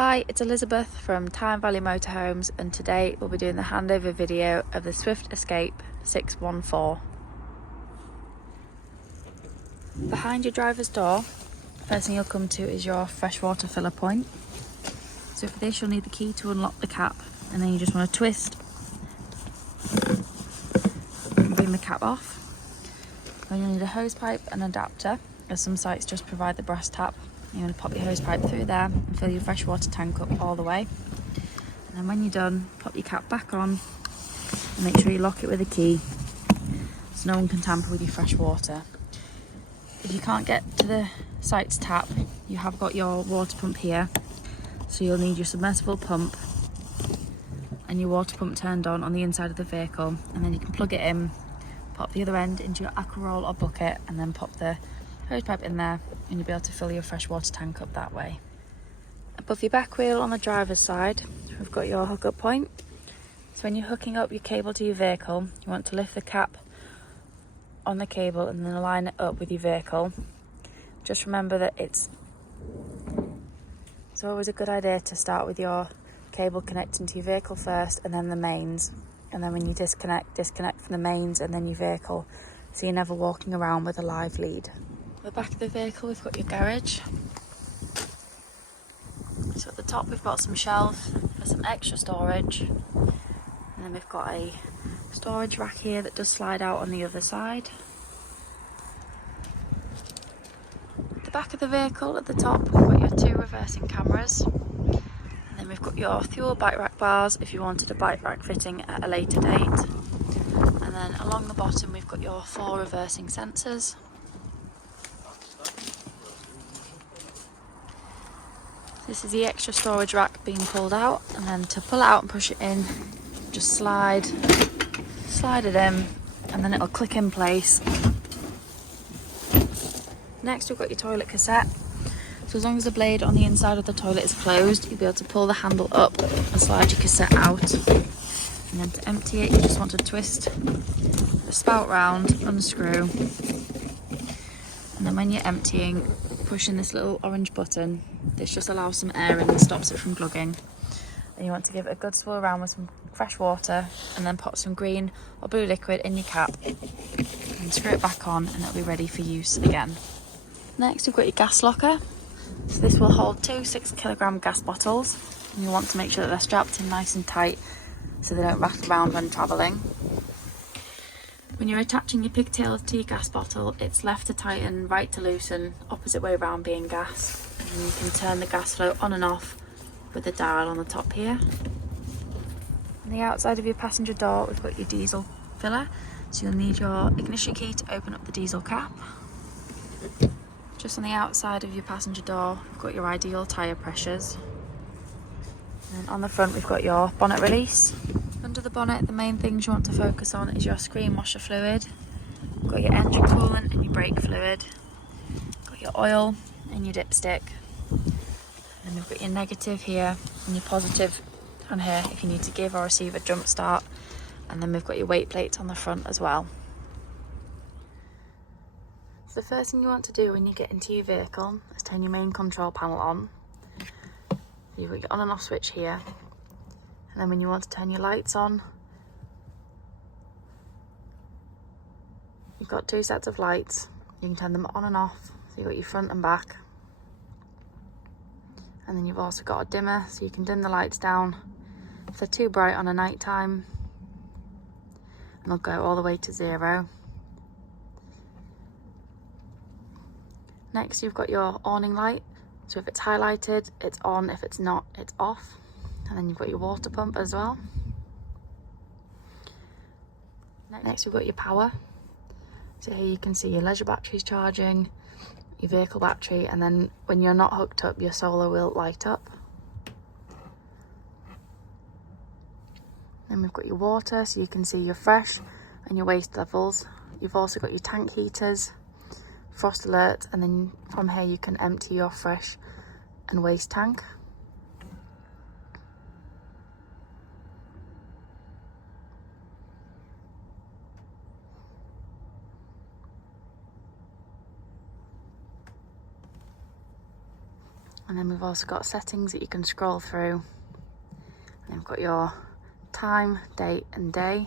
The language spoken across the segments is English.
Hi, it's Elizabeth from Tyne Valley Motorhomes, and today we'll be doing the handover video of the Swift Escape 614. Behind your driver's door, the first thing you'll come to is your freshwater filler point. So for this you'll need the key to unlock the cap, and then you just want to twist and bring the cap off. Then you'll need a hose pipe and adapter, as some sites just provide the brass tap. You're going to pop your hose pipe through there and fill your freshwater tank up all the way. And then when you're done, pop your cap back on and make sure you lock it with a key so no one can tamper with your fresh water. If you can't get to the site's tap, you have got your water pump here. So you'll need your submersible pump and your water pump turned on the inside of the vehicle, and then you can plug it in, pop the other end into your aqua roll or bucket, and then pop the hose pipe in there, and you'll be able to fill your freshwater tank up that way. Above your back wheel on the driver's side, we've got your hookup point. So when you're hooking up your cable to your vehicle, you want to lift the cap on the cable and then align it up with your vehicle. Just remember that it's always a good idea to start with your cable connecting to your vehicle first and then the mains. And then when you disconnect from the mains and then your vehicle, so you're never walking around with a live lead. At the back of the vehicle we've got your garage. So at the top we've got some shelves for some extra storage, and then we've got a storage rack here that does slide out on the other side. At the back of the vehicle at the top we've got your two reversing cameras, and then we've got your fuel bike rack bars if you wanted a bike rack fitting at a later date, and then along the bottom we've got your 4 reversing sensors. This is the extra storage rack being pulled out, and then to pull it out and push it in, just slide it in, and then it'll click in place. Next we've got your toilet cassette. So as long as the blade on the inside of the toilet is closed, you'll be able to pull the handle up and slide your cassette out. And then to empty it, you just want to twist the spout round, unscrew, and then when you're emptying, push in this little orange button. This just allows some air in and stops it from glugging. And you want to give it a good swirl around with some fresh water, and then pop some green or blue liquid in your cap and screw it back on, and it'll be ready for use again. Next we've got your gas locker. So this will hold 2 6-kilogram gas bottles, and you want to make sure that they're strapped in nice and tight so they don't rattle around when travelling. When you're attaching your pigtails to your gas bottle, it's left to tighten, right to loosen, opposite way around being gas. And you can turn the gas flow on and off with the dial on the top here. On the outside of your passenger door, we've got your diesel filler. So you'll need your ignition key to open up the diesel cap. Just on the outside of your passenger door, we've got your ideal tyre pressures. And on the front, we've got your bonnet release. Under the bonnet, the main things you want to focus on is your screen washer fluid. You've got your engine coolant and your brake fluid. You've got your oil and your dipstick. And we've got your negative here and your positive on here if you need to give or receive a jump start. And then we've got your weight plates on the front as well. So the first thing you want to do when you get into your vehicle is turn your main control panel on. You've got your on and off switch here. And then when you want to turn your lights on, you've got 2 sets of lights. You can turn them on and off. So you've got your front and back. And then you've also got a dimmer, so you can dim the lights down if they're too bright on a night time. And they'll go all the way to 0. Next you've got your awning light. So if it's highlighted, it's on. If it's not, it's off. And then you've got your water pump as well. Next we've got your power. So here you can see your leisure batteries charging, your vehicle battery, and then when you're not hooked up, your solar will light up. Then we've got your water, so you can see your fresh and your waste levels. You've also got your tank heaters, frost alert, and then from here you can empty your fresh and waste tank. And then we've also got settings that you can scroll through. And you've got your time, date and day.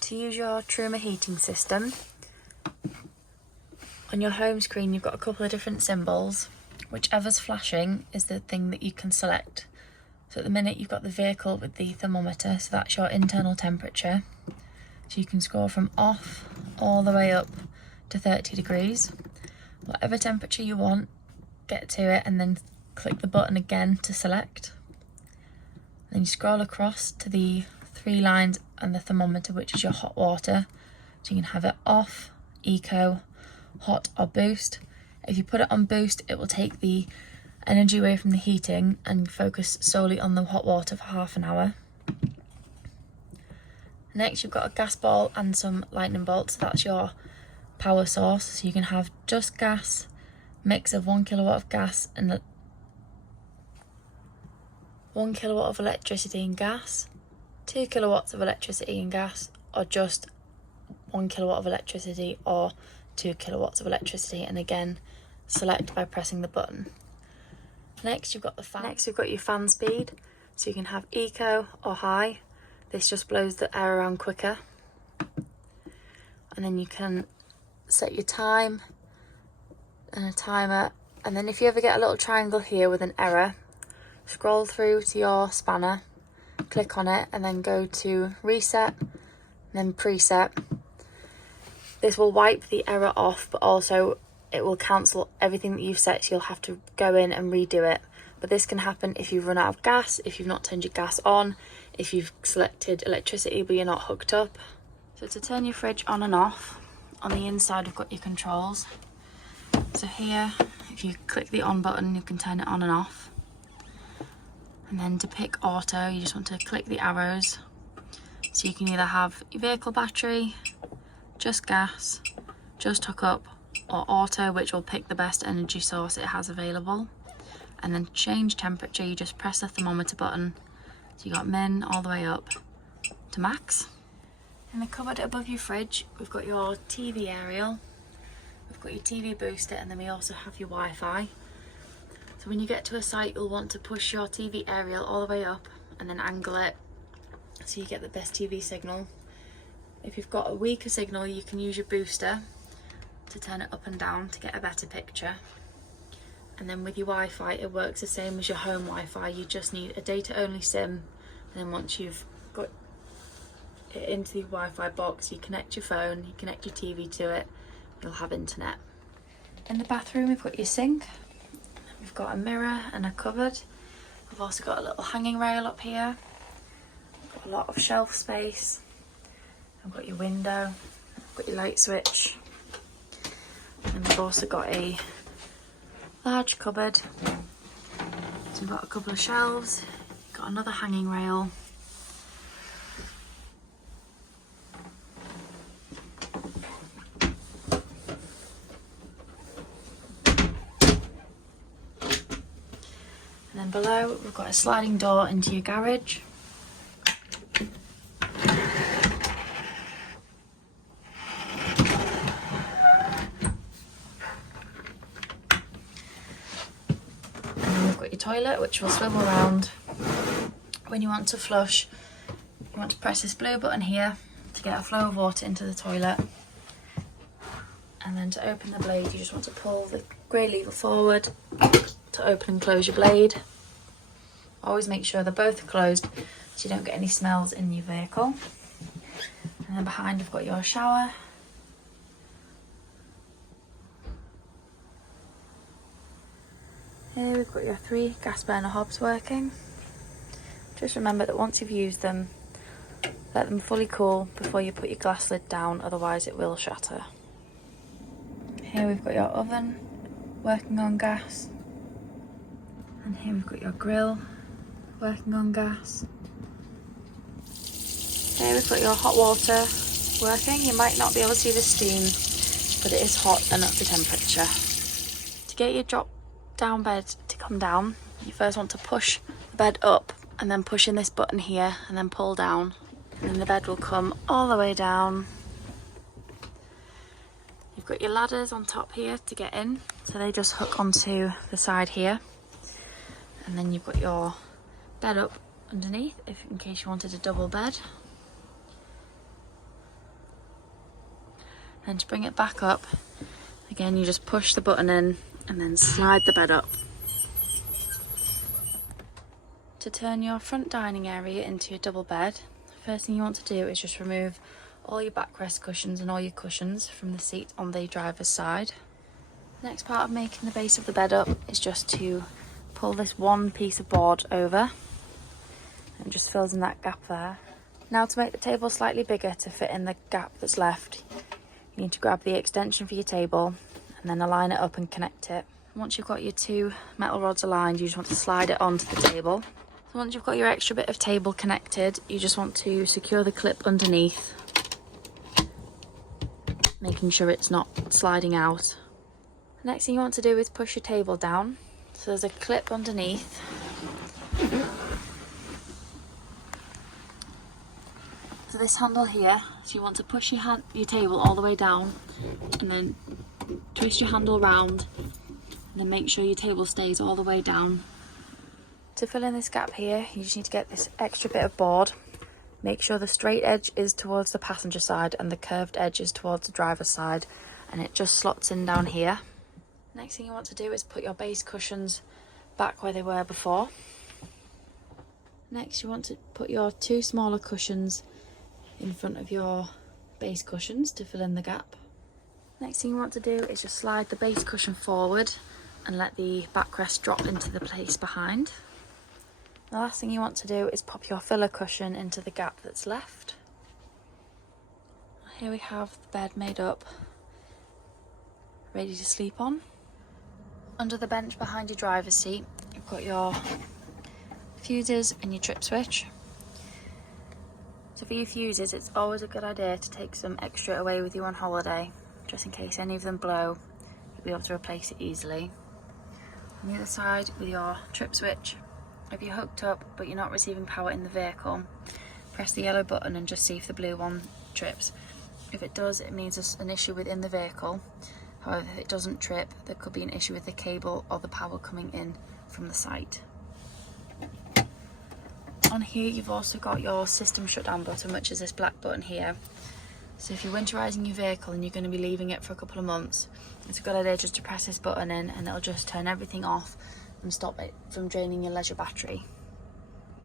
To use your Truma heating system, on your home screen you've got a couple of different symbols. Whichever's flashing is the thing that you can select. So at the minute you've got the vehicle with the thermometer, so that's your internal temperature. So you can scroll from off all the way up to 30 degrees. Whatever temperature you want, get to it and then click the button again to select. Then you scroll across to the 3 lines and the thermometer, which is your hot water. So you can have it off, eco, hot or boost. If you put it on boost, it will take the energy away from the heating and focus solely on the hot water for half an hour. Next you've got a gas ball and some lightning bolts. That's your power source. So you can have just gas, mix of 1 kilowatt of gas and 1 kilowatt of electricity and gas, 2 kilowatts of electricity and gas, or just 1 kilowatt of electricity or 2 kilowatts of electricity, and again select by pressing the button. Next you've got the fan. Next you've got your fan speed, so you can have eco or high. This just blows the air around quicker. And then you can set your time and a timer, and then if you ever get a little triangle here with an error, scroll through to your spanner, click on it and then go to reset and then preset. This will wipe the error off, but also it will cancel everything that you've set, so you'll have to go in and redo it. But this can happen if you've run out of gas, if you've not turned your gas on, if you've selected electricity but you're not hooked up. So to turn your fridge on and off, on the inside we've got your controls. So here, if you click the on button, you can turn it on and off. And then to pick auto, you just want to click the arrows. So you can either have your vehicle battery, just gas, just hook up, or auto, which will pick the best energy source it has available. And then to change temperature, you just press the thermometer button. So you got min all the way up to max. In the cupboard above your fridge, we've got your TV aerial, we've got your TV booster, and then we also have your Wi-Fi. So when you get to a site, you'll want to push your TV aerial all the way up and then angle it so you get the best TV signal. If you've got a weaker signal, you can use your booster to turn it up and down to get a better picture. And then with your Wi-Fi, it works the same as your home Wi-Fi. You just need a data only SIM, and then once you've got it into the Wi-Fi box, you connect your phone, you connect your TV to it, you'll have internet. In the bathroom we've got your sink, we've got a mirror and a cupboard. We've also got a little hanging rail up here, got a lot of shelf space. I've got your window, I've got your light switch, and we've also got a large cupboard. So we've got a couple of shelves, got another hanging rail, and then below we've got a sliding door into your garage. Toilet, which will swivel around. When you want to flush, you want to press this blue button here to get a flow of water into the toilet, and then to open the blade you just want to pull the grey lever forward to open and close your blade. Always make sure they're both closed so you don't get any smells in your vehicle. And then behind you've got your shower. Here we've got your 3 gas burner hobs working. Just remember that once you've used them, let them fully cool before you put your glass lid down, otherwise it will shatter. Here we've got your oven working on gas. And here we've got your grill working on gas. Here we've got your hot water working. You might not be able to see the steam, but it is hot and up to temperature. To get your drop down bed to come down, you first want to push the bed up and then push in this button here and then pull down, and then the bed will come all the way down. You've got your ladders on top here to get in, So they just hook onto the side here, and then you've got your bed up underneath in case you wanted a double bed. And to bring it back up, again you just push the button in and then slide the bed up. To turn your front dining area into your double bed, first thing you want to do is just remove all your backrest cushions and all your cushions from the seat on the driver's side. The next part of making the base of the bed up is just to pull this one piece of board over, and it just fills in that gap there. Now to make the table slightly bigger to fit in the gap that's left, you need to grab the extension for your table and then align it up and connect it. Once you've got your two metal rods aligned, you just want to slide it onto the table. So once you've got your extra bit of table connected, you just want to secure the clip underneath, making sure it's not sliding out. The next thing you want to do is push your table down. So there's a clip underneath. So this handle here, so you want to push your table all the way down and then twist your handle round and then make sure your table stays all the way down. To fill in this gap here, you just need to get this extra bit of board. Make sure the straight edge is towards the passenger side and the curved edge is towards the driver's side, and it just slots in down here. Next thing you want to do is put your base cushions back where they were before. Next you want to put your two smaller cushions in front of your base cushions to fill in the gap. Next thing you want to do is just slide the base cushion forward and let the backrest drop into the place behind. The last thing you want to do is pop your filler cushion into the gap that's left. Here we have the bed made up, ready to sleep on. Under the bench behind your driver's seat, you've got your fuses and your trip switch. So for your fuses, it's always a good idea to take some extra away with you on holiday, just in case any of them blow, you'll be able to replace it easily. On the other side with your trip switch, if you're hooked up but you're not receiving power in the vehicle, press the yellow button and just see if the blue one trips. If it does, it means there's an issue within the vehicle. However, if it doesn't trip, there could be an issue with the cable or the power coming in from the site. On here you've also got your system shutdown button, which is this black button here. So if you're winterising your vehicle and you're going to be leaving it for a couple of months, it's a good idea just to press this button in and it'll just turn everything off and stop it from draining your leisure battery.